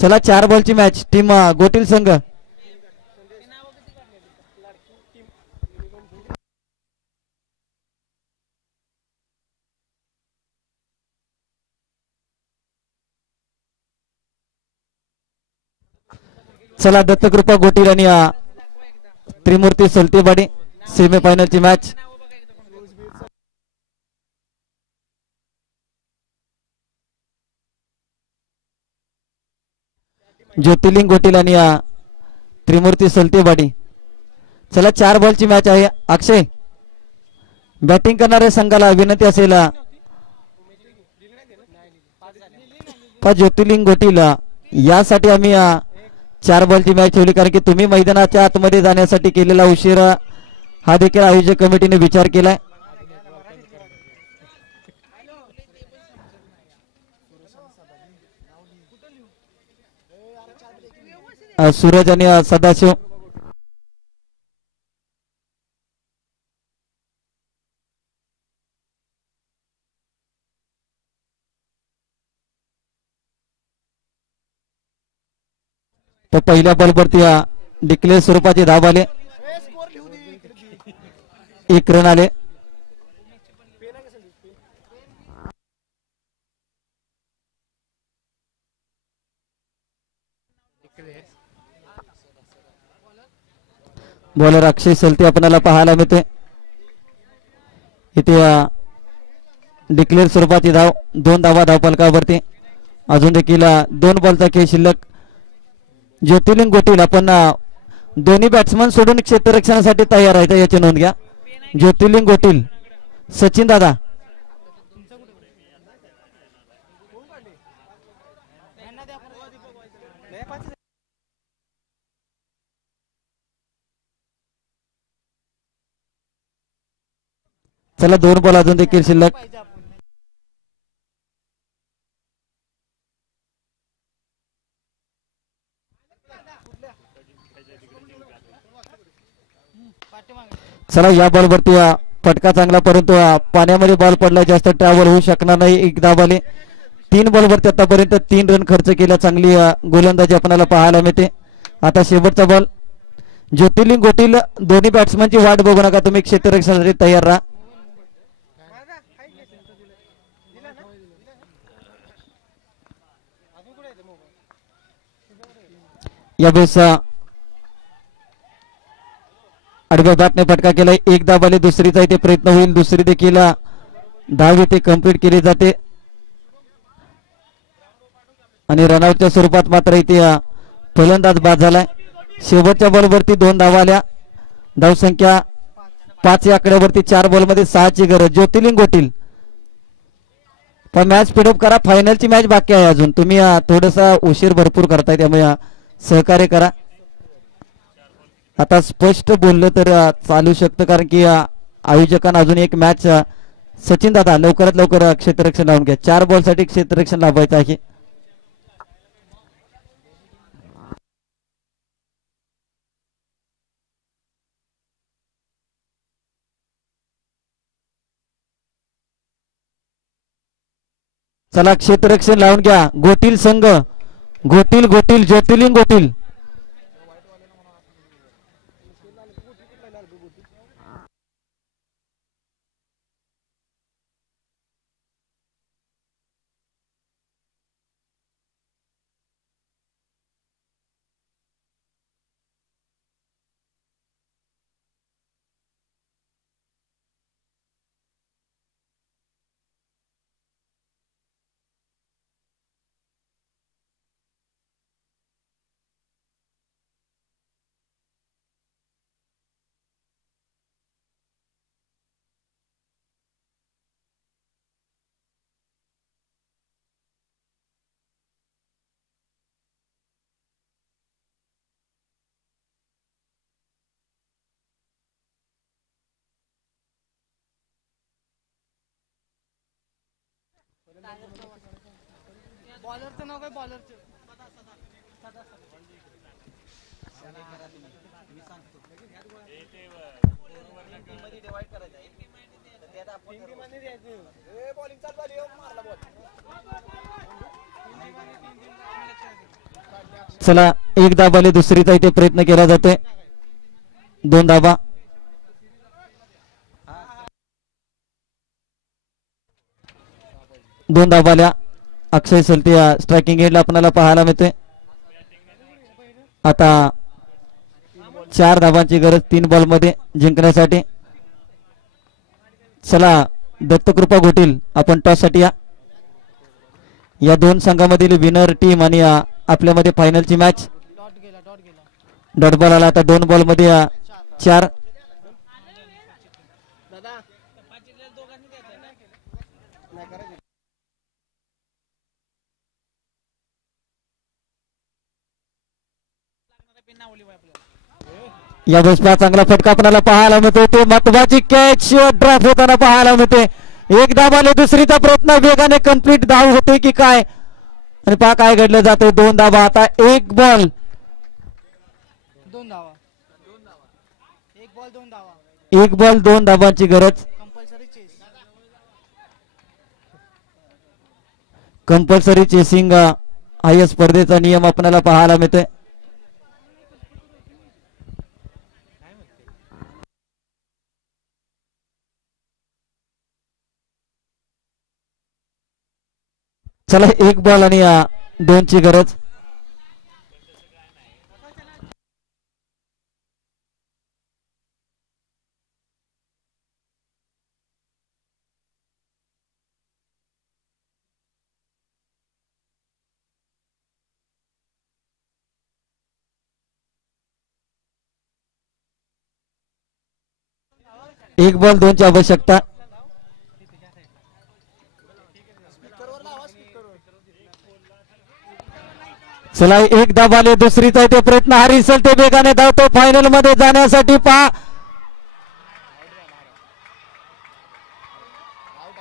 चला 4 बॉलची match team गोटील संघ. चला दत्तकृपा गोटील आणि त्रिमूर्ती सलतेवाडी सेमीफायनलची मॅच. ज्योतिर्लिंग गोटील आणि त्रिमूर्ती सलतेवाडी. चला 4 बॉलची मॅच आहे. अक्षय बॅटिंग करणाऱ्या संघाला विनंती असेल ज्योतिर्लिंग गोटील यासाठी आम्ही 4 बॉलची मॅच ठेवली कारण की तुम्ही मैदानाच्या आतमध्ये जाण्यासाठी केलेला उशीर हा देखील आयोजक कमिटीने विचार केलाय. सूरज आणि सदाशिव तो पहिल्या बॉलवरती डिक्लेअर स्वरूपाचे धाव आले. 1 रन आले. बॉलर अक्षय सलते आपल्याला पाहायला मिळते. इथे डिक्लेअर स्वरूपाची धाव 2 धावा धावफलकावरती. अजून देखील 2 बॉलचा खेळ शिल्लक. ज्योतिर्लिंग गोटील आपण दोन्ही बॅट्समन सोडून क्षेत्ररक्षणासाठी तयार आहे याची नोंद घ्या. ज्योतिर्लिंग गोटील सचिन दादा चला 2 बॉल अजून देखील शिल्लक. चला या बॉलवरती फटका चांगला परंतु पाण्यामध्ये बॉल पडला जास्त ट्रॅव्हल होऊ शकणार नाही. 1 धाव आले. 3 बॉलवरती आतापर्यंत 3 रन खर्च केला. चांगली गोलंदाजी आपल्याला पाहायला मिळते. आता शेवटचा बॉल. ज्योतिर्लिंग गोटील दोन्ही बॅट्समनची वाट बघू नका तुम्ही क्षेत्ररक्षणासाठी तयार राहा. यावेळेस आडव्या बॅटने फटका केलाय. 1 धाव आले. दुसरीचा इथे प्रयत्न होईल. दुसरी देखील धाव इथे कंप्लीट केली जाते आणि रनआउटच्या स्वरूपात मात्र इथे फलंदाज बाद झालाय. शेवटच्या बॉलवरती 2 धावा आल्या. धावसंख्या 5 या आकड्यावरती 4 बॉलमध्ये 6 ची गरज. ज्योतिर्लिंग गोटील पण मॅच स्पीडअप करा. फायनलची मॅच बाकी आहे अजून. तुम्ही थोडासा उशीर भरपूर करताय त्यामुळे सहकार्य करा. आता स्पष्ट बोललं तर चालू शकतं कारण की आयोजकांना अजून एक मॅच. सचिन दादा लवकरात लवकर क्षेत्ररक्षण लावून घ्या. 4 बॉलसाठी क्षेत्ररक्षण लावायचं आहे. चला क्षेत्ररक्षण लावून घ्या. गोटील संघ गोटील गोटील ज्योतिर्लिंग गोटील. बॉलरचं नाव काय? बॉलरचं बॉलिंग चालू झाली. मारला बॉल. चला एक दाबाले दुसरीचा इथे प्रयत्न केला जातोय. 2 धाबा. दोन धाबाल्या अक्षय सलते या स्ट्रायकिंग एंडला आपल्याला पाहायला मिळते. आता 4 धाबांची गरज 3 बॉल मध्ये जिंकण्यासाठी. चला दत्तकृपा घोटील आपण टॉस साठी या दोन संघामधील विनर टीम आणि आपल्यामध्ये फायनलची मॅच. डॉट बॉल आला आता 2 बॉल मध्ये 4. या बसला चांगला फटका आपल्याला पाहायला मिळतो. ते महत्वाची कॅच ड्राफ्ट होताना पाहायला मिळते. एक धाबाले दुसरीचा प्रयत्न वेगाने कंप्लीट धाव होते की काय आणि पहा काय घडलं जाते. 2 धाबा. आता 1 बॉल 2 धावा. 1 बॉल 2 धावा. 1 बॉल 2 धाबांची गरज. कंपल्सरी चेसिंग हा या स्पर्धेचा नियम आपल्याला पाहायला मिळतोय. चला 1 बॉल आणि 2 ची गरज. एक बॉल 2 ची आवश्यकता. चला 1 धाबाले दुसरीचा इथे प्रयत्न. हरिसल ते वेगाने धावतो फायनल मध्ये जाण्यासाठी. पहा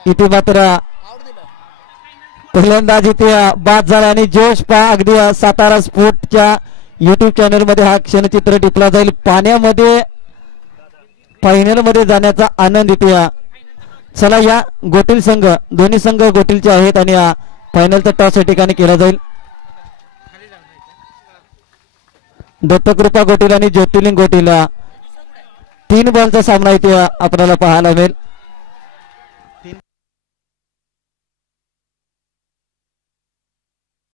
इथे मात्र फलंदाज इथे बाद झाला आणि जोश पहा अगदी सातारा स्पोर्टच्या युट्यूब चॅनल मध्ये हा क्षणचित्र टिपला जाईल. पाण्यामध्ये फायनल मध्ये जाण्याचा आनंद इथे. चला या गोटील संघ दोन्ही संघ गोटीलचे आहेत आणि फायनलचा टॉस या ठिकाणी केला जाईल. दत्तकृपा गोटील आणि ज्योतिर्लिंग गोटील 3 बॉलचा सामना इथे आपल्याला पाहायला मिळेल.